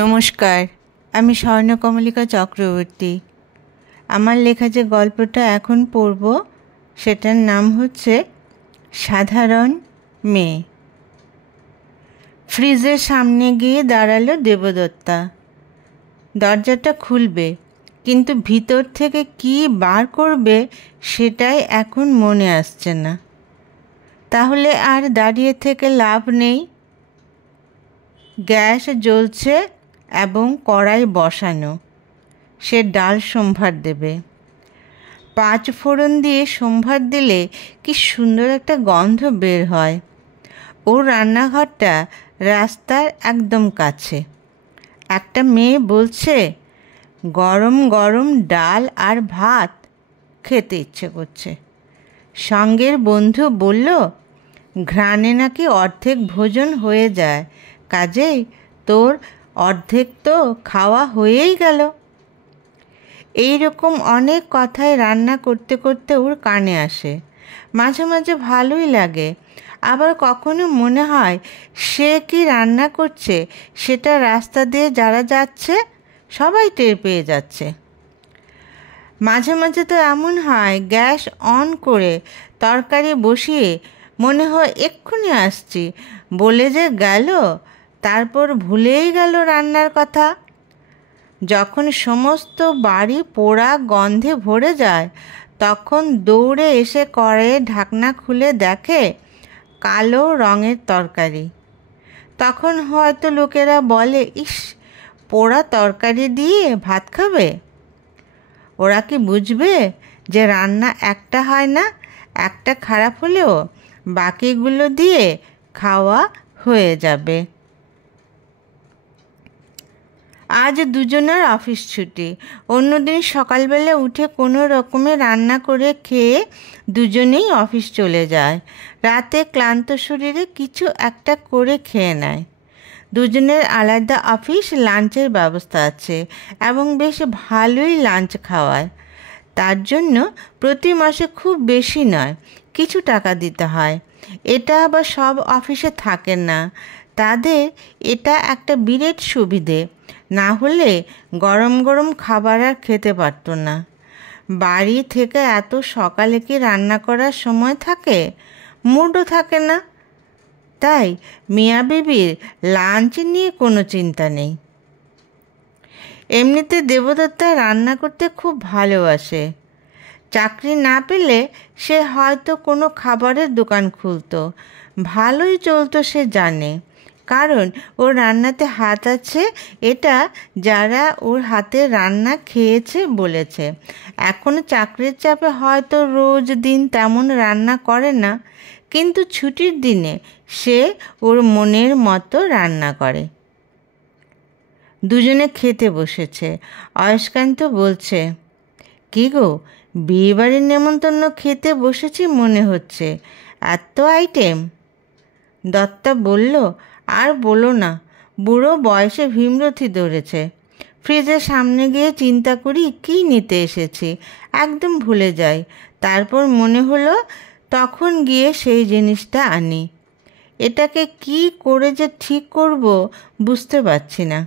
নমস্কার, আমি স্বর্ণকমলিকা চক্রবর্তী। আমার লেখা যে গল্পটা এখন পড়ব সেটার নাম হচ্ছে সাধারণ মেয়ে। ফ্রিজের সামনে গিয়ে দাঁড়ালো দেবদত্তা। দরজাটা খুলবে, কিন্তু ভিতর থেকে কি বার করবে সেটাই এখন মনে আসছে না। তাহলে আর দাঁড়িয়ে থেকে লাভ নেই। গ্যাস জ্বলছে এবং কড়াই বসানো। সে ডাল সম্ভার দেবে। 5 ফোড়ন দিয়ে সম্ভার দিলে কি সুন্দর একটা গন্ধ বের হয়। ওর রান্নাঘরটা রাস্তার একদম কাছে। একটা মেয়ে বলছে, গরম গরম ডাল আর ভাত খেতে ইচ্ছে করছে। সঙ্গের বন্ধু বলল, ঘ্রাণে নাকি অর্ধেক ভোজন হয়ে যায়, কাজেই তোর অর্ধেক তো খাওয়া হয়েই গেল। এই রকম অনেক কথাই রান্না করতে করতে ওর কানে আসে। মাঝে মাঝে ভালোই লাগে, আবার কখনো মনে হয় সে কি রান্না করছে সেটা রাস্তা দিয়ে যারা যাচ্ছে সবাই টের পেয়ে যাচ্ছে। মাঝে মাঝে তো এমন হয়, গ্যাস অন করে তরকারি বসিয়ে মনে হয় এক্ষুনি আসছি বলে যে গেল, তারপর ভুলেই গেল রান্নার কথা। যখন সমস্ত বাড়ি পোড়া গন্ধে ভরে যায়, তখন দৌড়ে এসে কড়াইয়ে ঢাকনা খুলে দেখে কালো রঙের তরকারি। তখন হয়তো লোকেরা বলে, ইস, পোড়া তরকারি দিয়ে ভাত খাবে? ওরা কি বুঝবে যে রান্না একটা হয় না, একটা খারাপ হলেও বাকিগুলো দিয়ে খাওয়া হয়ে যাবে। আজ দুজনের অফিস ছুটি। অন্যদিন সকালবেলা উঠে কোনো রকমে রান্না করে খেয়ে দুজনেই অফিস চলে যায়। রাতে ক্লান্ত শরীরে কিছু একটা করে খেয়ে নেয়। দুজনের আলাদা অফিস লাঞ্চের ব্যবস্থা আছে এবং বেশ ভালোই লাঞ্চ খাওয়ায়। তার জন্য প্রতি মাসে খুব বেশি নয়, কিছু টাকা দিতে হয়। এটা আবার সব অফিসে থাকে না। তাদের এটা একটা বিরাট সুবিধে, না হলে গরম গরম খাবার আর খেতে পারত না। বাড়ি থেকে এত সকালে কি রান্না করার সময় থাকে? মুডও থাকে না। তাই মিয়া বিবির লাঞ্চ নিয়ে কোনো চিন্তা নেই। এমনিতে দেবদত্তা রান্না করতে খুব ভালোবাসে। চাকরি না পেলে সে হয়তো কোনো খাবারের দোকান খুলতো। ভালোই চলতো সে জানে, কারণ ওর রান্নাতে হাত আছে, এটা যারা ওর হাতে রান্না খেয়েছে বলেছে। এখন চাকরির চাপে হয়তো রোজ দিন তেমন রান্না করে না, কিন্তু ছুটির দিনে সে ওর মনের মতো রান্না করে। দুজনে খেতে বসেছে। অয়স্কান্ত বলছে, কী গো, বিয়েবাড়ির নেমন্তন্ন খেতে বসেছি মনে হচ্ছে, এত আইটেম। দত্তা বলল, আর বলো না, বুড়ো বয়সে ভীমরথি ধরেছে। ফ্রিজের সামনে গিয়ে চিন্তা করি কী নিতে এসেছি, একদম ভুলে যাই। তারপর মনে হলো তখন গিয়ে সেই জিনিসটা আনি। এটাকে কি করে যে ঠিক করব বুঝতে পারছি না।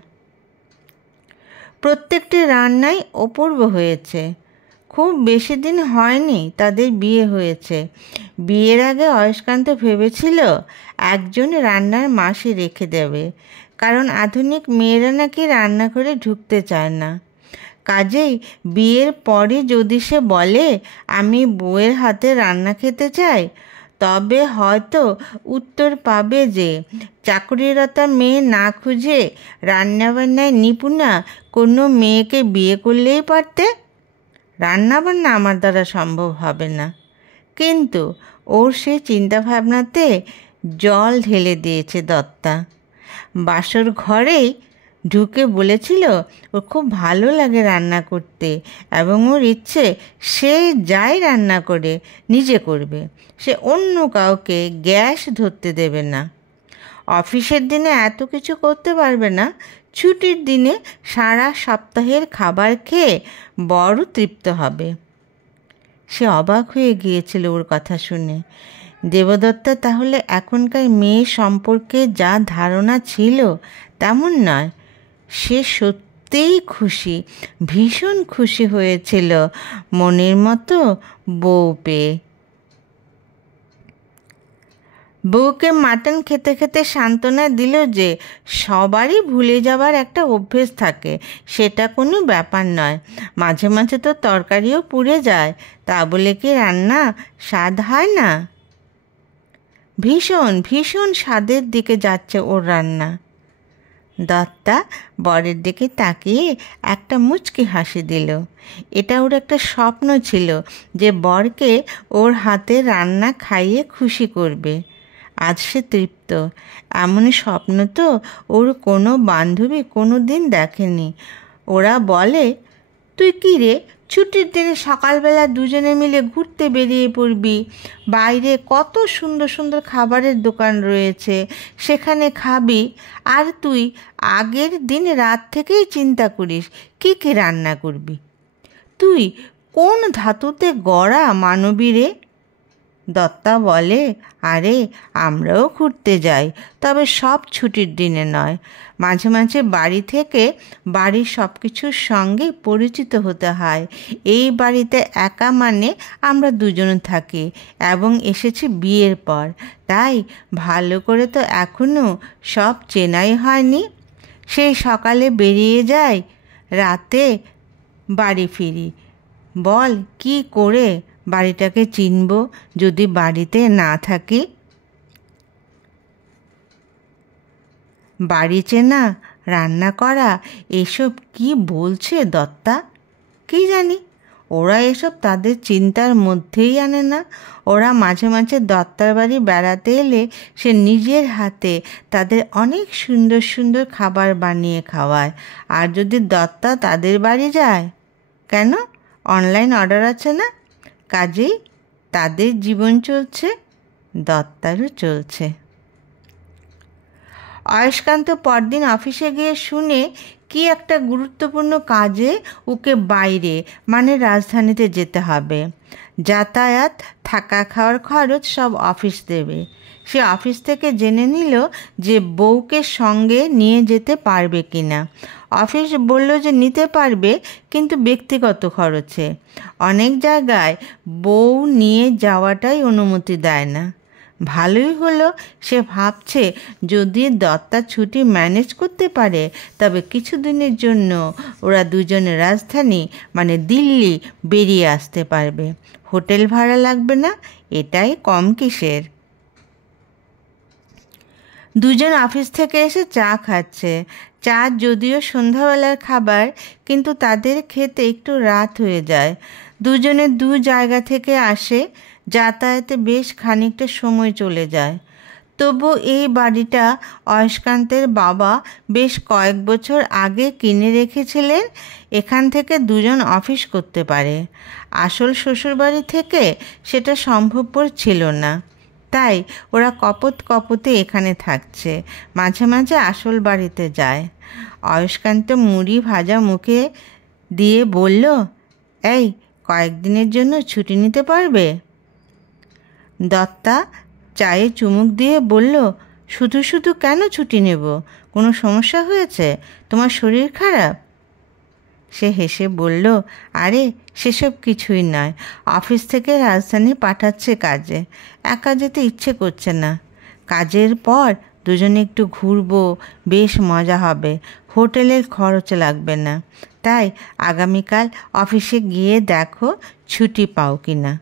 প্রত্যেকটি রান্নাই অপূর্ব হয়েছে। খুব বেশি দিন হয়নি তাদের বিয়ে হয়েছে। বিয়ের আগে অয়স্কান্ত ভেবেছিল একজন রান্নার মাসি রেখে দেবে, কারণ আধুনিক মেয়েরা নাকি রান্নাঘরে ঢুকতে চায় না। কাজেই বিয়ের পরে যদি সে বলে আমি বউয়ের হাতে রান্না খেতে চাই, তবে হয়তো উত্তর পাবে যে চাকরিরতা মেয়ে না খুঁজে রান্নাবান্নায় নিপুণা কোনো মেয়েকে বিয়ে করলেই পারতে। রান্নাবান্না আমার দ্বারা সম্ভব হবে না। কিন্তু ওর সেই চিন্তাভাবনাতে জল ঢেলে দিয়েছে দত্তা। বাসর ঘরেই ঢুকে বলেছিল ওর খুব ভালো লাগে রান্না করতে এবং ওর ইচ্ছে সে যাই রান্না করে নিজে করবে, সে অন্য কাউকে গ্যাস ধরতে দেবে না। অফিসের দিনে এত কিছু করতে পারবে না, ছুটির দিনে সারা সপ্তাহের খাবার খেয়ে বড় তৃপ্ত হবে। সে অবাক হয়ে গিয়েছিল ওর কথা শুনে। দেবদত্তা তাহলে এখনকার মেয়ে সম্পর্কে যা ধারণা ছিল তেমন নয়। সে সত্যিই খুশি, ভীষণ খুশি হয়েছিল মনের মতো বউ পেয়ে। বউকে মাটন খেতে খেতে সান্ত্বনা দিল যে সবারই ভুলে যাওয়ার একটা অভ্যেস থাকে, সেটা কোনো ব্যাপার নয়। মাঝে মাঝে তো তরকারিও পুড়ে যায়, তা বলে কি রান্না স্বাদ হয় না? ভীষণ ভীষণ স্বাদের দিকে যাচ্ছে ওর রান্না। দত্তা বরের দিকে তাকিয়ে একটা মুচকি হাসি দিল। এটা ওর একটা স্বপ্ন ছিল যে বরকে ওর হাতে রান্না খাইয়ে খুশি করবে। আজ সে তৃপ্ত। এমন স্বপ্ন তো ওর কোনো বান্ধবী কোনো দিন দেখেনি। ওরা বলে, তুই কী রে, ছুটির দিনে সকালবেলা দুজনে মিলে ঘুরতে বেরিয়ে পড়বি, বাইরে কত সুন্দর সুন্দর খাবারের দোকান রয়েছে, সেখানে খাবি, আর তুই আগের দিন রাত থেকেই চিন্তা করিস কী কী রান্না করবি। তুই কোন ধাতুতে গড়া মানবী রে? দত্তা বলে, আরে আমরাও ঘুরতে যাই, তবে সব ছুটির দিনে নয়। মাঝে মাঝে বাড়ি থেকে বাড়ির সব কিছুর সঙ্গে পরিচিত হতে হয়। এই বাড়িতে একা মানে আমরা দুজন থাকি এবং এসেছি বিয়ের পর, তাই ভালো করে তো এখনও সব চেনাই হয়নি। সেই সকালে বেরিয়ে যাই, রাতে বাড়ি ফিরি। বল কি করে বাড়িটাকে চিনব যদি বাড়িতে না থাকি? বাড়ি চেনা, রান্না করা, এসব কি বলছে দত্তা? কি জানি, ওরা এসব তাদের চিন্তার মধ্যেই আনে না। ওরা মাঝে মাঝে দত্তার বাড়ি বেড়াতে এলে সে নিজের হাতে তাদের অনেক সুন্দর সুন্দর খাবার বানিয়ে খাওয়ায়। আর যদি দত্তা তাদের বাড়ি যায়, কেন, অনলাইন অর্ডার আছে না, কাজেই তাদের জীবন চলছে, দত্তারও চলছে। অয়স্কান্ত পরদিন অফিসে গিয়ে শুনে কি একটা গুরুত্বপূর্ণ কাজে ওকে বাইরে মানে রাজধানীতে যেতে হবে। যাতায়াত, থাকা খাওয়ার খরচ সব অফিস দেবে। সে অফিস থেকে জেনে নিল যে বউকে সঙ্গে নিয়ে যেতে পারবে কি না। অফিস বলল যে নিতে পারবে, কিন্তু ব্যক্তিগত খরচে। অনেক জায়গায় বউ নিয়ে যাওয়াটাই অনুমতি দেয় না। ভালোই হলো, সে ভাবছে যদি দত্তা ছুটি ম্যানেজ করতে পারে তবে কিছুদিনের জন্য ওরা দুজনে রাজধানী মানে দিল্লি বেরিয়ে আসতে পারবে। হোটেল ভাড়া লাগবে না, এটাই কম কিসের। দুজন অফিস থেকে এসে চা খাচ্ছে। চা যদিও সন্ধ্যাবেলার খাবার, কিন্তু তাদের খেতে একটু রাত হয়ে যায়। দুজনে দু জায়গা থেকে আসে, যাতায়াতে বেশ খানিকটা সময় চলে যায়। তবু এই বাড়িটা অয়স্কান্তের বাবা বেশ কয়েক বছর আগে কিনে রেখেছিলেন। এখান থেকে দুজন অফিস করতে পারে। আসল শ্বশুরবাড়ি থেকে সেটা সম্ভবপর ছিল না, তাই ওরা কপত কপতে এখানে থাকছে, মাঝে মাঝে আসল বাড়িতে যায়। অয়স্কান্ত মুড়ি ভাজা মুখে দিয়ে বলল, এই কয়েকদিনের জন্য ছুটি নিতে পারবে? দত্তা চায়ে চুমুক দিয়ে বলল, শুধু শুধু কেন ছুটি নেব? কোনো সমস্যা হয়েছে? তোমার শরীর খারাপ? সে হেসে বলল, আরে সেসব কিছুই নয়, অফিস থেকে রাজধানী পাঠাচ্ছে কাজে, একা যেতে ইচ্ছে করছে না। কাজের পর দুজনে একটু ঘুরবো, বেশ মজা হবে, হোটেলের খরচ লাগবে না। তাই আগামীকাল অফিসে গিয়ে দেখো ছুটি পাও কি না।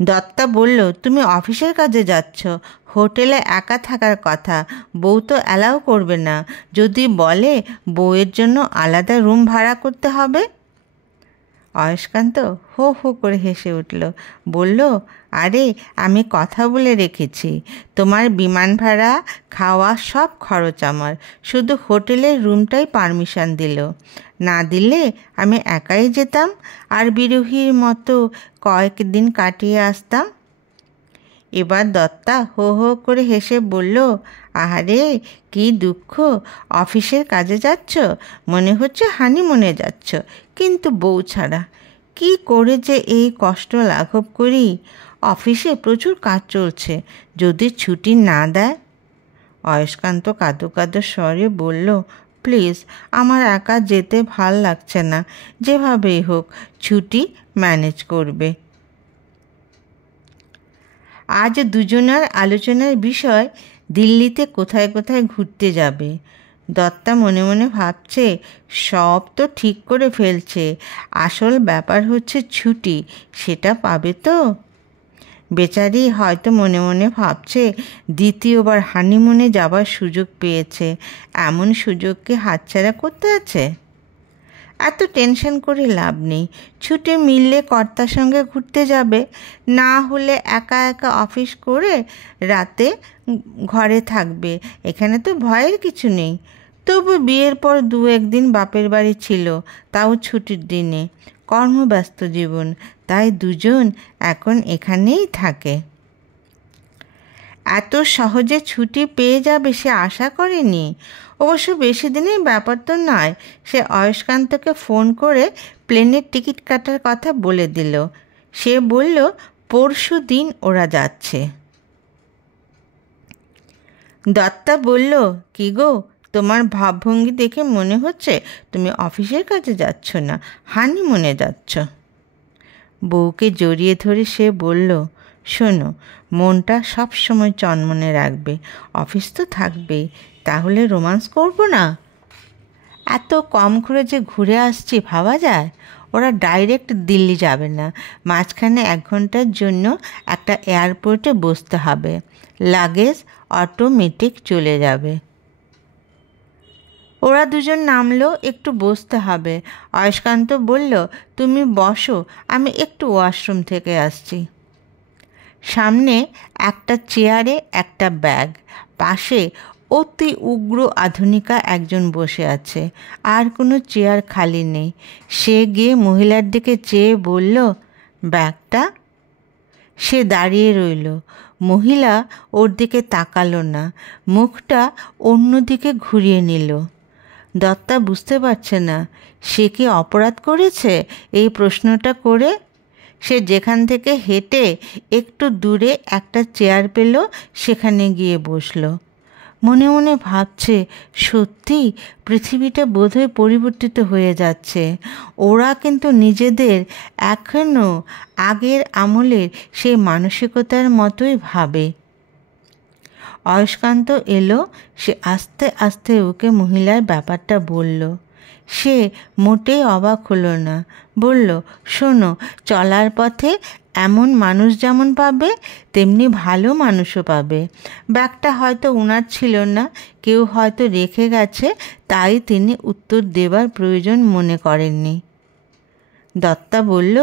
দত্তা বলল, তুমি অফিসের কাজে যাচ্ছ, হোটেলে একা থাকার কথা, বউ তো অ্যালাউ করবে না। যদি বলে বউয়ের জন্য আলাদা রুম ভাড়া করতে হবে। অয়স্কান্ত হো হো করে হেসে উঠল, বলল, আরে আমি কথা বলে রেখেছি, তোমার বিমান ভাড়া, খাওয়া সব খরচ আমার, শুধু হোটেলের রুমটাই পারমিশন দিল। না দিলে আমি একাই যেতাম আর বিরোহীর মতো কয়েকদিন কাটিয়ে আসতাম। এবার দত্তা হো হো করে হেসে বলল, আহারে কি দুঃখ, অফিসের কাজে যাচ্ছ, মনে হচ্ছে হানিমুনে যাচ্ছ, কিন্তু বউ ছাড়া। কি করে যে এই কষ্ট লাঘব করি, অফিসে প্রচুর কাজ চলছে, যদি ছুটি না দেয়। অয়স্কান্ত কাঁদো কাঁদো স্বরে বলল, প্লিজ, আমার একা যেতে ভাল লাগছে না, যেভাবেই হোক ছুটি ম্যানেজ করবে। আজ দুজনার আলোচনার বিষয় দিল্লিতে কোথায় কোথায় ঘুরতে যাবে। দত্তা মনে মনে ভাবছে, সব তো ঠিক করে ফেলছে, আসল ব্যাপার হচ্ছে ছুটি, সেটা পাবে তো। বেচারি হয়তো মনে মনে ভাবছে, দ্বিতীয়বার হানিমুনে যাবার সুযোগ পেয়েছে, এমন সুযোগকে হাতছাড়া করতে আছে। এত টেনশন করে লাভ নেই, ছুটি মিললে কর্তার সঙ্গে ঘুরতে যাবে, না হলে একা একা অফিস করে রাতে ঘরে থাকবে, এখানে তো ভয়ের কিছু নেই। তবু বিয়ের পর 2-1 দিন বাপের বাড়ি ছিল, তাও ছুটির দিনে। কর্মব্যস্ত জীবন, তাই দুজন এখন এখানেই থাকে। এত সহজে ছুটি পেয়ে যাবে সে আশা করেনি। অবশ্য বেশি দিনের ব্যাপার তো নয়। সে অয়স্কান্তকে ফোন করে প্লেনের টিকিট কাটার কথা বলে দিল। সে বলল, পরশু দিন ওরা যাচ্ছে। দত্তা বলল, কি গো, তোমার ভাবভঙ্গি দেখে মনে হচ্ছে তুমি অফিসের কাছে যাচ্ছ না, হানিমুনে যাচ্ছ। বউকে জড়িয়ে ধরে সে বলল, শোনো, মনটা সব সময় চনমনে রাখবে, অফিস তো থাকবেই, তাহলে রোমান্স করবো না? এত কম খরচে ঘুরে আসছি, ভাবা যায়? ওরা ডাইরেক্ট দিল্লি যাবে না, মাঝখানে 1 ঘন্টার জন্য একটা এয়ারপোর্টে বসতে হবে, লাগেজ অটোমেটিক চলে যাবে। ওরা দুজন নামলো, একটু বসতে হবে। অয়স্কান্ত বলল, তুমি বসো, আমি একটু ওয়াশরুম থেকে আসছি। সামনে একটা চেয়ারে একটা ব্যাগ, পাশে অতি উগ্র আধুনিকা একজন বসে আছে, আর কোনো চেয়ার খালি নেই। সে গিয়ে মহিলার দিকে চেয়ে বলল, ব্যাগটা? সে দাঁড়িয়ে রইল। মহিলা ওর দিকে তাকালো না, মুখটা অন্যদিকে ঘুরিয়ে নিল। দত্তা বুঝতে পারছে না সে কি অপরাধ করেছে এই প্রশ্নটা করে। সে যেখান থেকে হেঁটে একটু দূরে একটা চেয়ার পেল, সেখানে গিয়ে বসল। মনে মনে ভাবছে, সত্যি পৃথিবীটা বোধহয় পরিবর্তিত হয়ে যাচ্ছে। ওরা কিন্তু নিজেদের এখনও আগের আমলের সেই মানসিকতার মতোই ভাবে। অয়স্কান্ত এলো, সে আস্তে আস্তে ওকে মহিলার ব্যাপারটা বলল। সে মোটেই অবাক হলো না, বলল, শোনো, চলার পথে এমন মানুষ যেমন পাবে তেমনি ভালো মানুষও পাবে। ব্যাগটা হয়তো ওনার ছিল না, কেউ হয়তো রেখে গেছে, তাই তিনি উত্তর দেবার প্রয়োজন মনে করেননি। দত্তা বলল,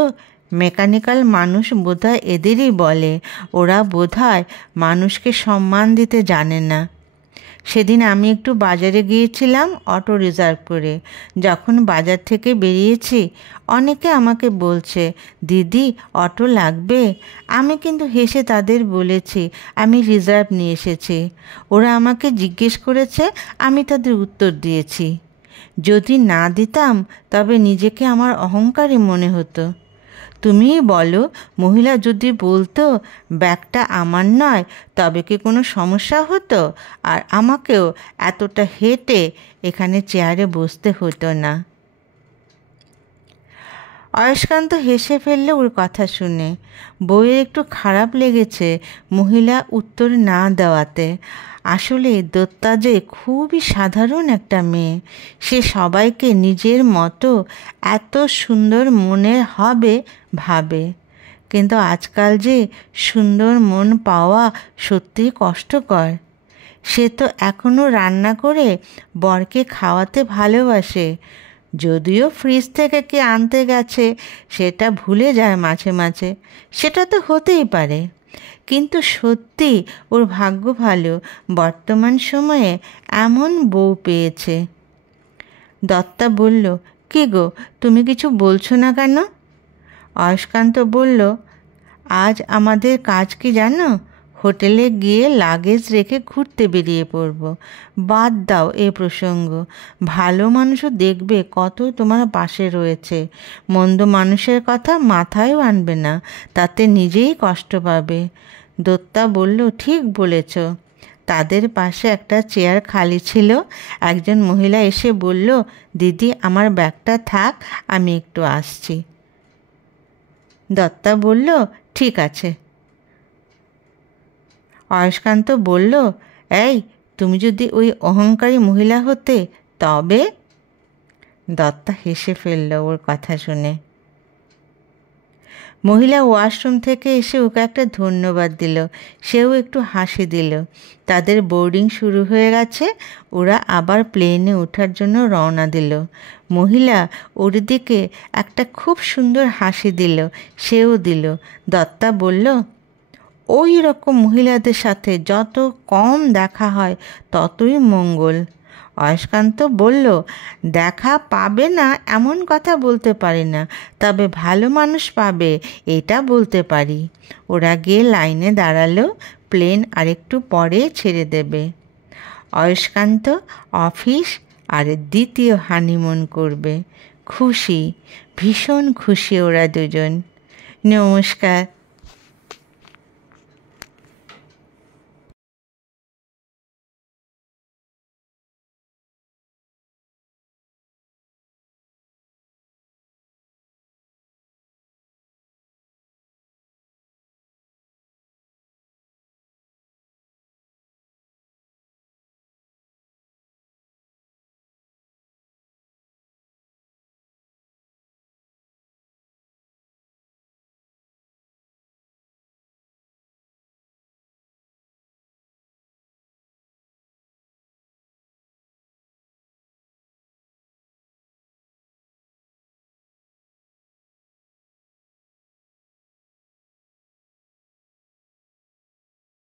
মেকানিক্যাল মানুষ বোধহয় এদেরই বলে, ওরা বোধহয় মানুষকে সম্মান দিতে জানে না। সেদিন আমি একটু বাজারে গিয়েছিলাম অটো রিজার্ভ করে। যখন বাজার থেকে বেরিয়েছি, অনেকে আমাকে বলছে, দিদি অটো লাগবে? আমি কিন্তু হেসে তাদের বলেছি আমি রিজার্ভ নিয়ে এসেছি। ওরা আমাকে জিজ্ঞেস করেছে, আমি তাদের উত্তর দিয়েছি। যদি না দিতাম তবে নিজেকে আমার অহংকারী মনে হতো। তুমিই বলো, মহিলা যদি বলতো ব্যাগটা আমার নয়, তবে কি কোনো সমস্যা হতো? আর আমাকেও এতটা হেঁটে এখানে চেয়ারে বসতে হতো না। অয়স্কান্ত হেসে ফেললে ওর কথা শুনে। বউয়ের একটু খারাপ লেগেছে মহিলা উত্তর না দেওয়াতে। আসলে দত্তা যে খুবই সাধারণ একটা মেয়ে, সে সবাইকে নিজের মতো এত সুন্দর মনের হবে ভাবে। কিন্তু আজকাল যে সুন্দর মন পাওয়া সত্যিই কষ্টকর। সে তো এখনও রান্না করে বরকে খাওয়াতে ভালোবাসে, যদিও ফ্রিজ থেকে কে আনতে গেছে সেটা ভুলে যায় মাঝে মাঝে, সেটা তো হতেই পারে। কিন্তু সত্যি ওর ভাগ্য ভালো, বর্তমান সময়ে এমন বউ পেয়েছে। দত্তা বলল, কি গো, তুমি কিছু বলছো না কেন? অয়স্কান্ত বলল, আজ আমাদের কাজ কি জানো? হোটেলে গিয়ে লাগেজ রেখে ঘুরতে বেরিয়ে পড়ব। বাদ দাও এ প্রসঙ্গ। ভালো মানুষও দেখবে কত তোমার পাশে রয়েছে, মন্দ মানুষের কথা মাথায়ও আনবে না, তাতে নিজেই কষ্ট পাবে। দত্তা বলল, ঠিক বলেছ। তাদের পাশে একটা চেয়ার খালি ছিল। একজন মহিলা এসে বলল, দিদি আমার ব্যাগটা থাক, আমি একটু আসছি। দত্তা বলল, ঠিক আছে। অয়স্কান্ত বলল, এই তুমি যদি ওই অহংকারী মহিলা হতে তবে? দত্তা হেসে ফেলল ওর কথা শুনে। মহিলা ওয়াশরুম থেকে এসে ওকে একটা ধন্যবাদ দিল, সেও একটু হাসি দিল। তাদের বোর্ডিং শুরু হয়ে গেছে, ওরা আবার প্লেনে ওঠার জন্য রওনা দিল। মহিলা ওর দিকে একটা খুব সুন্দর হাসি দিল, সেও দিল। দত্তা বলল, ওই রকম মহিলাদের সাথে যত কম দেখা হয় ততই মঙ্গল। অয়স্কান্ত বলল, দেখা পাবে না এমন কথা বলতে পারি না, তবে ভালো মানুষ পাবে এটা বলতে পারি। ওরা গিয়ে লাইনে দাঁড়ালো, প্লেন আরেকটু পরে ছেড়ে দেবে। অয়স্কান্ত অফিস আর দ্বিতীয় হানিমুন করবে। খুশি, ভীষণ খুশি ওরা দুজন। নমস্কার।